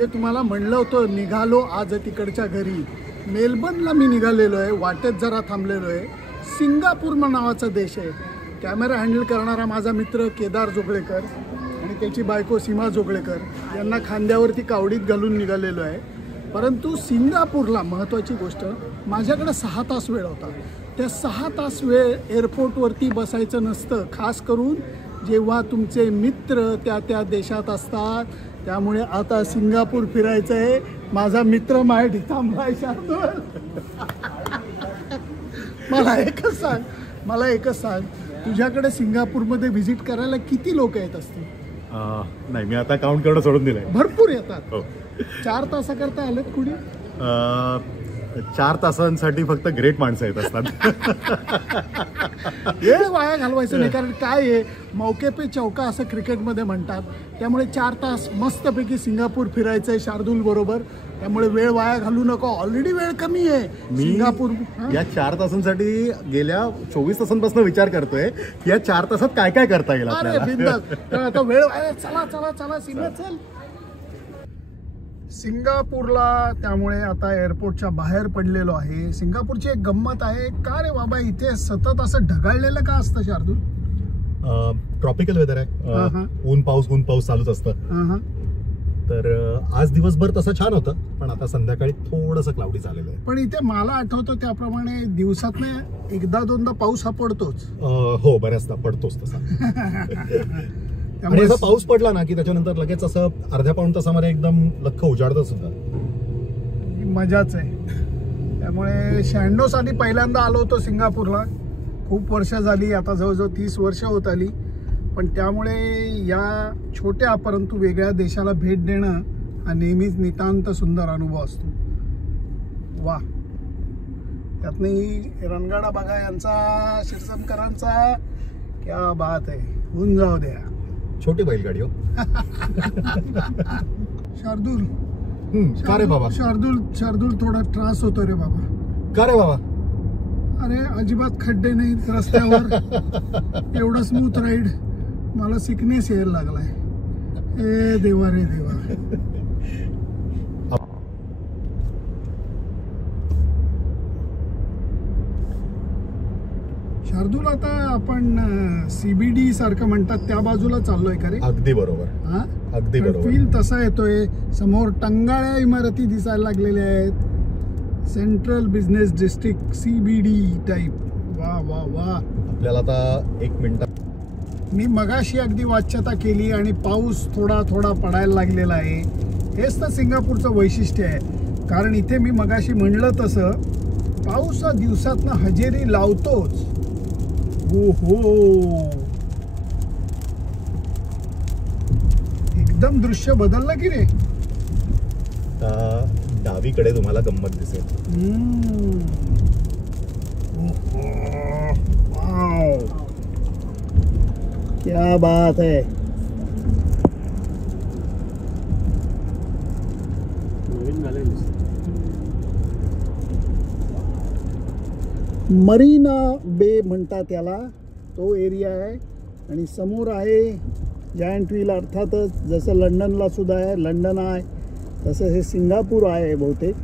जे तुम्हाला म्हणलं होतं निघालो आज तिकडच्या घरी, मेलबर्नला मी निघालेलो आहे. वाटेत जरा थांबलेलो आहे. सिंगापूर नावाचा देश आहे. कॅमेरा हँडल करणारा माझा मित्र केदार जोगळेकर आणि त्याची बायको सीमा जोगळेकर यांना खांद्यावरती कावडीत घालून निघालेलो आहे. परंतु सिंगापूरला महत्त्वाची गोष्ट, माझ्याकडे 6 तास वेळ होता. त्या 6 तास वेळ एअरपोर्टवरती बसायचं नसतं, खास करून जेव्हा तुमचे मित्र त्या देशात असतात. त्यामुळे आता सिंगापूर फिरायचं आहे. माझा मित्र माझ्यासाठी थांबलाय. शार्दूल, मला एकच सांग, तुझ्याकडे सिंगापूरमध्ये व्हिजिट करायला किती लोक येत असतील? नाही, मी आता काउंट करणं सोडून दिलंय. भरपूर येतात. हो. 4 तासाकरता आलेत कुणी? 4 तासांसाठी फक्त ग्रेट माणसं येत असतात. वेळ वाया घालवायचं नाही, कारण काय आहे, मौके पे चौका असं क्रिकेटमध्ये म्हणतात. त्यामुळे 4 तास मस्तपैकी सिंगापूर फिरायचं आहे शार्दूल बरोबर. त्यामुळे वेळ वाया घालू नको. ऑलरेडी वेळ कमी आहे. सिंगापूर या 4 तासांसाठी गेल्या 24 तासांपासून विचार करतोय या 4 तासात काय काय करता येईल आपल्याला. आता वेळ वाया. चला चला चला सीमा, चल सिंगापूरला. त्यामुळे आता एअरपोर्टच्या बाहेर पडलेलो आहे. सिंगापूरची एक गंमत आहे. का रे बाबा, इथे सतत असं ढगाळलेलं का असतं शार्दूल? ट्रॉपिकल वेदर आहे. ऊन पाऊस चालूच असतं. तर आज दिवसभर तसं छान होतं, पण आता संध्याकाळी थोडंसं क्लाउडी झालेलं आहे. पण इथे मला आठवतं त्याप्रमाणे दिवसातनं 1-2दा पाऊस हा पडतोच. हो, बऱ्याचदा पडतोच तसा. आणि असा पाऊस पडला ना की त्याच्यानंतर लगेच असं अर्ध्या पाऊण तासामध्ये एकदम लख्ख उजाडतं सुद्धा. मजाच आहे. त्यामुळे 96 साली पहिल्यांदा आलो होतो सिंगापूरला. खूप वर्ष झाली, आता जवळजवळ 30 वर्ष होत आली. पण त्यामुळे या छोट्या परंतु वेगळ्या देशाला भेट देणं हा नेहमीच नितांत सुंदर अनुभव असतो. वा, त्यातनी रणगाडा बघा यांचा, शिरसमकरांचा. क्या बात आहे. होऊन जाऊ द्या. छोटी बैलगाडी हो. शार्दूल, का रे बाबा? शार्दूल थोडा त्रास होतो रे बाबा. का रे बाबा? अरे अजिबात खड्डे नाहीत रस्त्यावर. एवढं स्मूथ राईड. मला सिकनेस यायला लागलाय. ए देवा रे देवा. शार्दूल, आता आपण CBD सारखं म्हणतात त्या बाजूला चाललोय का रे? अगदी बरोबर. हा, अगदी बरोबर. फील तसा येतोय. समोर टंगाळ्या इमारती दिसायला लागलेल्या आहेत. Central business district, CBD type. वा वा वा. आपल्याला आता 1 मिनिट. मी मगाशी अगदी वाच्यता केली आणि पाऊस थोडा थोडा पडायला लागलेला आहे. हेच तर सिंगापूरचं वैशिष्ट्य आहे. कारण इथे मी मगाशी म्हणलं तसं पाऊस हा दिवसातनं हजेरी लावतोच. हो, एकदम दृश्य बदललं की रे. डावीकडे तुम्हाला गंमत दिसेल. क्या बात है. मरीना बे म्हणतात त्याला. तो एरिया आहे. आणि समोर आहे जायंट व्हील. अर्थातच जसं लंडनला सुद्धा आहे, लंडन आहे, तसं हे सिंगापूर आहे बहुतेक.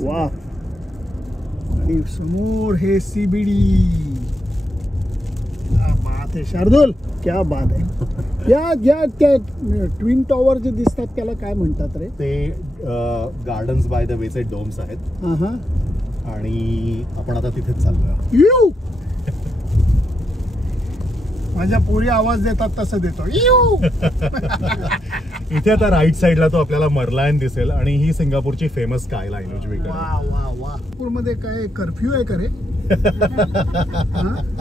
वा. आणि समोर हे CBD. क्या बात आहे शार्दूल, क्या बात आहे. या त्या ट्विन टॉवर जे दिसतात त्याला काय म्हणतात रे? ते गार्डन्स बाय द वेचे डोम्स आहेत. आणि आपण आता तिथेच चाललोय. माझ्या पोरी आवाज देतात तसं देतो. इथे आता राईट साइडला तो आपल्याला मर्लायन दिसेल आणि ही सिंगापूरची फेमस स्कायलाईन उजवीकडे. वा वा वा. नागपूरमध्ये काय कर्फ्यू आहे का रे?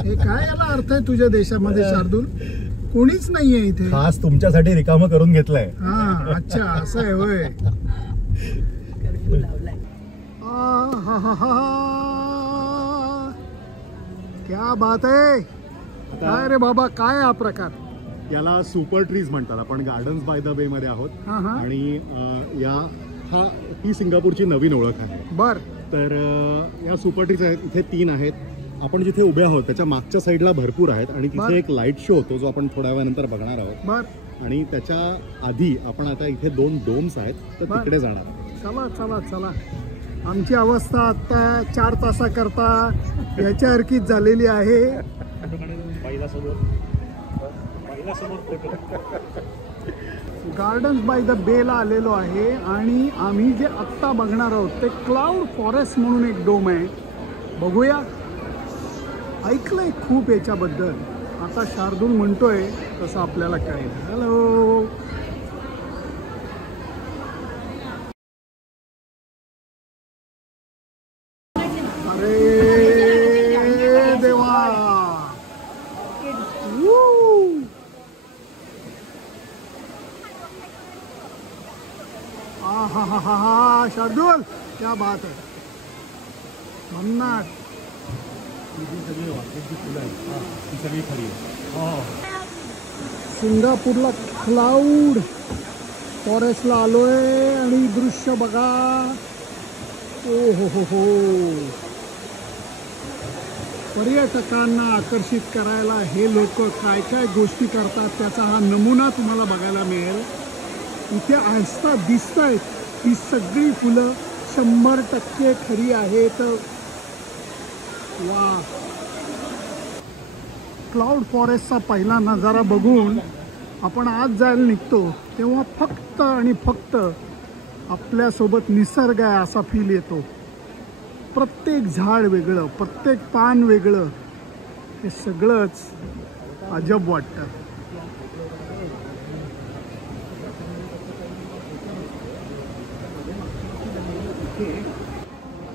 हे काय याला अर्थ आहे तुझ्या देशामध्ये शार्दूल? कोणीच नाहीये इथे. खास तुमच्यासाठी रिकामं करून घेतलंय. हा, अच्छा, असं आहे होय. क्या बात आहे. काय रे बाबा, काय हा प्रकार? याला सुपर ट्रीज म्हणतात. आपण गार्डन्स बाय द वे मध्ये आहोत. आणि ही सिंगापूरची नवीन ओळख आहे. बर. तर या सुपर ट्रीज आहेत. इथे 3 आहेत. आपण जिथे उभे आहोत त्याच्या मागच्या साईडला भरपूर आहेत. आणि तिथे एक लाईट शो होतो जो आपण थोड्या वेळानंतर बघणार आहोत. बर. आणि त्याच्या आधी आपण आता इथे 2 डोम्स आहेत तर बर. तिकडे जाणार. चला चला चला. आमची अवस्था आता 4 तासाकरता याच्यासारखीच झालेली आहे. गार्डन्स बाय द बेला आलेलो आहे आणि आम्ही जे आत्ता बघणार आहोत ते क्लाउड फॉरेस्ट म्हणून एक डोम आहे. बघूया. ऐकलंय खूप याच्याबद्दल. आता शार्दूल म्हणतोय तसं आपल्याला कळेल. हॅलो. अरे देवा. हा शार्दूल क्या बात है. भन्नाट. सिंगापूरला क्लाउड फॉरेस्टला आलोय आणि दृश्य बघा. ओ हो. पर्यटकांना आकर्षित करायला हे लोक काय काय गोष्टी करतात त्याचा हा नमुना तुम्हाला बघायला मिळेल. इथे आस्था दिसत आहेत ही सगळी फुलं 100% खरी आहेत. वा. क्लाउड फॉरेस्टचा पहिला नजारा बघून आपण आज जायला निघतो तेव्हा फक्त आणि फक्त आपल्यासोबत निसर्ग आहे असा फील येतो. प्रत्येक झाड वेगळं, प्रत्येक पान वेगळं, हे सगळंच अजब वाटतं.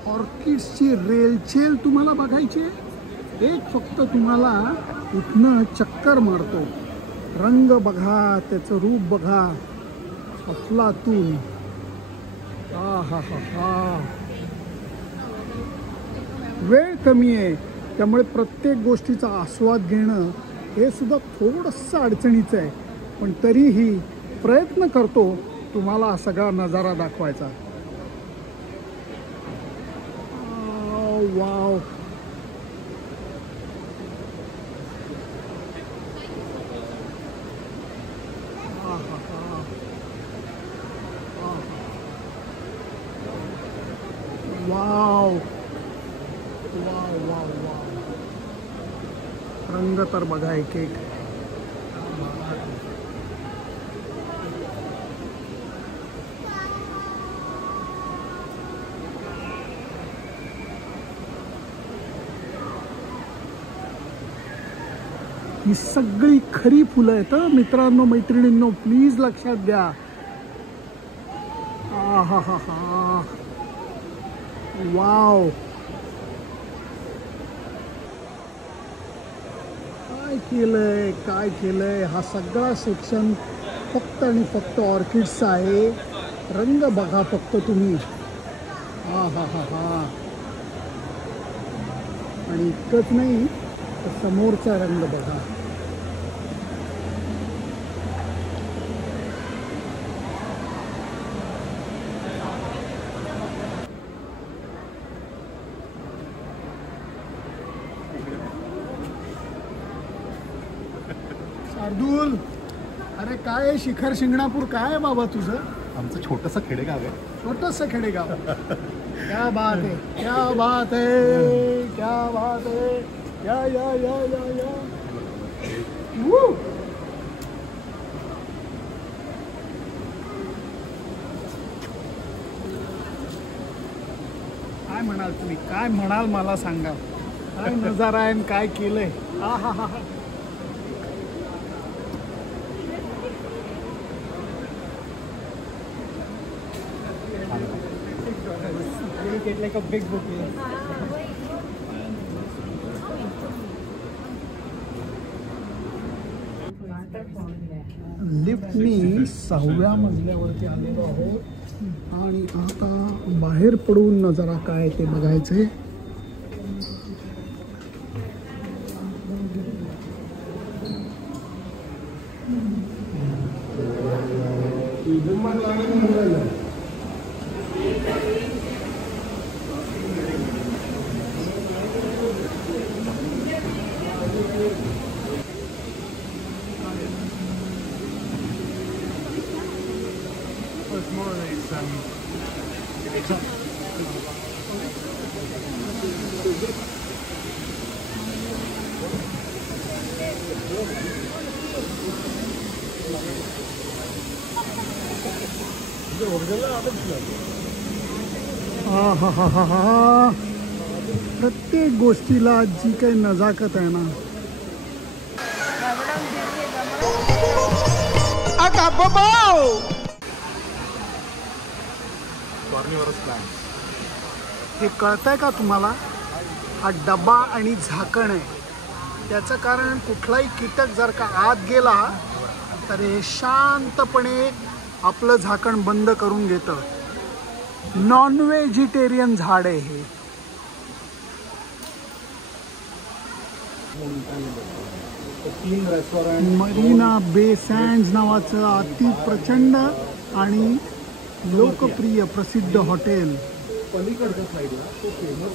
ऑर्किड्सची रेलचेल तुम्हाला बघायची आहे. एक फक्त तुम्हाला इथनं चक्कर मारतो. रंग बघा, त्याचं रूप बघा, अफलातून. हा. वेळ कमी आहे त्यामुळे प्रत्येक गोष्टीचा आस्वाद घेणं हे सुद्धा थोडंसं अडचणीचं आहे. पण तरीही प्रयत्न करतो तुम्हाला हा सगळा नजारा दाखवायचा. Wow. Wow wow wow wow. रंग तर बघा एक एक. ही सगळी खरी फुलं आहेत मित्रांनो, मैत्रिणींनो. प्लीज लक्षात द्या. हा. वाव. काय केलंय. हा सगळा सेक्शन फक्त आणि फक्त ऑर्किड्सचा आहे. रंग बघा फक्त तुम्ही. हा. आणि इतकंच नाही तर समोरचा रंग बघा. शार्दूल, अरे काय शिखर शिंगणापूर काय आहे बाबा तुझं? आमचं छोटंसं खेडेगाव आहे. छोटंसं खेडेगाव. क्या बात है, क्या बात है, क्या बात है. या. काय म्हणाल तुम्ही? काय म्हणाल मला सांगा. काय नजारा आहे, काय केलंय. हा. Like a big bouquet. लिफ्टनी 6व्या मजल्यावरती आलेलो आहोत आणि आता बाहेर पडून नजारा काय ते बघायचंय. प्रत्येक गोष्टीला जी काही नजाकत आहे ना, हे कळतंय का तुम्हाला? हा डबा आणि झाकण आहे. त्याचं कारण कुठलाही कीटक जर का आत गेला तर हे शांतपणे आपलं झाकण बंद करून घेतं. नॉन व्हेजिटेरियन झाड आहे हे. मरीना बे सँड्स नावाचं अति प्रचंड आणि लोकप्रिय प्रसिद्ध हॉटेल. पलीकडच्या साईडला तो फेमस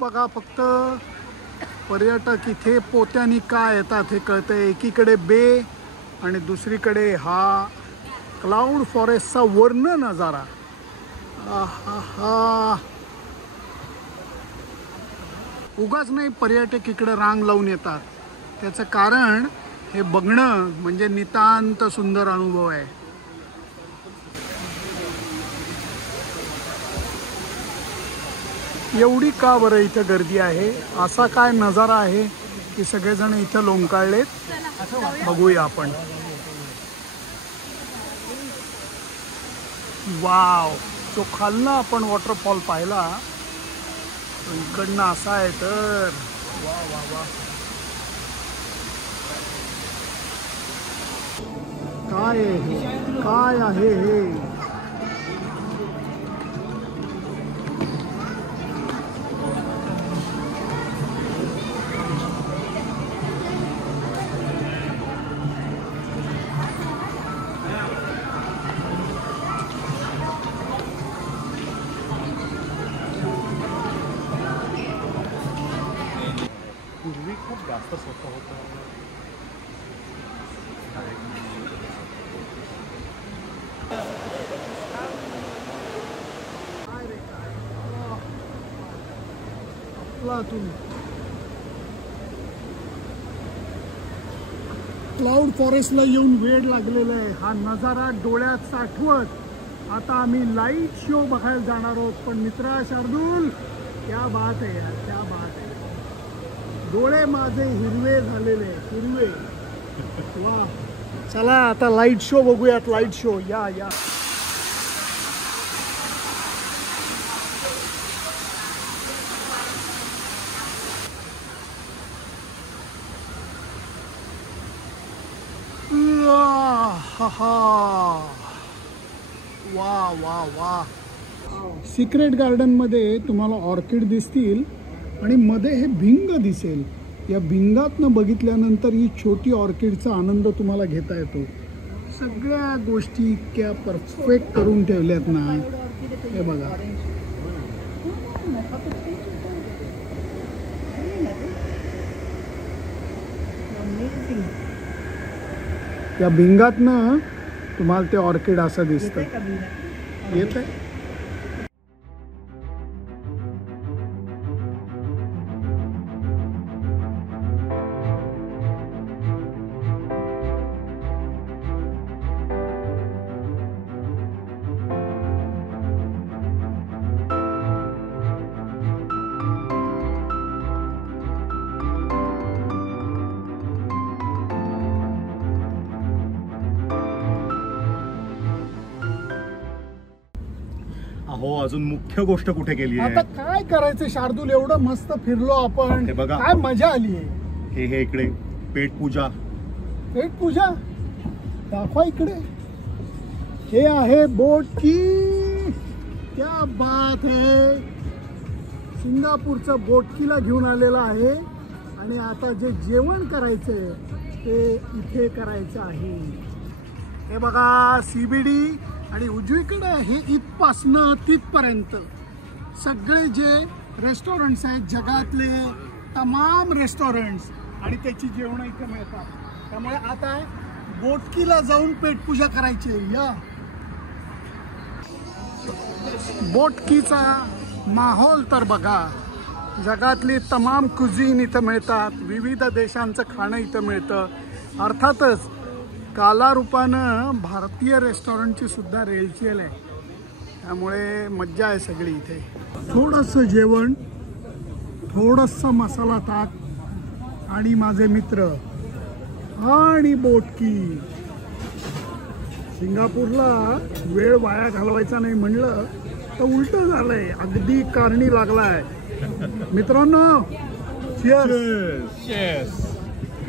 बघा. फक्त पर्यटक इथे पोत्यानी काय येतात हे कळतंय. एकीकडे बे आणि दुसरीकडे हा क्लाउड फॉरेस्टचा वर्ण नजारा. उगाच नाही पर्यटक इकडे रांग लावून येतात. त्याचं कारण हे बघणं म्हणजे नितांत सुंदर अनुभव आहे. एवढी का बरं इथं गर्दी आहे? असा काय नजारा आहे की सगळेजण इथं लोंबकाळलेत? बघूया आपण. वाव, जो खालनं आपण वॉटरफॉल पाहिला तो इकडनं असा आहे. तर वा वा वा, काय आहे, काय आहे हे? पूर्वी खूप जास्त स्वस्त होतं. क्लाउड फॉरेस्टला येऊन वेळ लागलेला आहे. हा नजारा डोळ्यात साठवत आता आम्ही लाईट शो बघायला जाणार आहोत. पण मित्रा शार्दूल, क्या बात आहे यार, क्या बात आहे. डोळे माझे हिरवे झालेले, हिरवे. वा, चला आता लाईट शो बघूयात. लाईट शो, या या. वा वा वा. सिक्रेट गार्डनमध्ये तुम्हाला ऑर्किड दिसतील आणि मध्ये हे भिंग दिसेल. या भिंगातनं बघितल्यानंतर ही छोटी ऑर्किडचा आनंद तुम्हाला घेता येतो. सगळ्या गोष्टी इतक्या परफेक्ट करून ठेवल्यात ना. हे बघा, या भिंगातनं तुम्हाला ते ऑर्किड असं दिसतं. येतंय. हो, अजून मुख्य गोष्ट कुठे केली आहे? आता काय करायचं शार्दूल, एवढं मस्त फिरलो आपण. हे बघा, काय मजा आली आहे. हे इकडे पेट पूजा. पेट पूजा दाखवा इकडे. हे आहे बोट की, क्या बात है. सिंगापूरचं बोटकीला घेऊन आलेला आहे आणि आता जे जेवण करायचंय ते इथे करायचं आहे. हे बघा, CBD आणि उजवीकडे हे इथपासनं तिथपर्यंत सगळे जे रेस्टॉरंट्स आहेत, जगातले तमाम रेस्टॉरंट्स आणि त्याची जेवणं इथे मिळतात. त्यामुळे आता बोटकीला जाऊन पेटपूजा करायची आहे. या बोटकीचा माहोल तर बघा. जगातली तमाम कुझीन इथं मिळतात, विविध देशांचं खाणं इथं मिळतं. अर्थातच कालारूपानं भारतीय रेस्टॉरंटची सुद्धा रेलचेल आहे. त्यामुळे मज्जा आहे सगळी इथे. थोडंसं जेवण, थोडंसं मसाला ताक आणि माझे मित्र आणि बोटकी. सिंगापूरला वेळ वाया घालवायचा नाही म्हणलं तर उलटं झालंय, अगदी कारणी लागलाय. मित्रांनो, cheers.